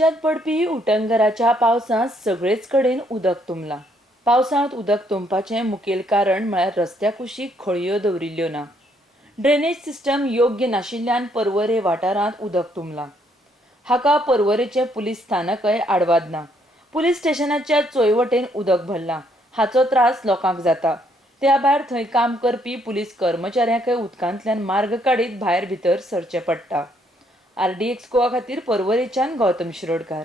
राज्यात पडपी उटंगराच्या पावसांत सगळेच कडेन उदक तुंबलां। पावसांत उदक तुंबपाचें मुखेल कारण म्हळ्यार रस्त्या कुशीक खळयो दवरिल्ल्यो ना। ड्रेनेज सिस्टम योग्य नाशिल्ल्यान पर्वरे वाठारांत उदक तुंबलां। हाका पर्वरेचें पुलीस स्थानकय आडवाद ना। पुलीस स्टेशनाच्या चोंय उदक भरलां। हाचो त्रास लोकांक जाता। त्या भायर थंय काम करपी पुलीस कर्मचाऱ्यांकय उदकांतल्यान मार्ग काडीत भायर भितर सरचें पडटा। RDX गोवा खातीर पर्वरेच्यान गौतम शिरोडकार।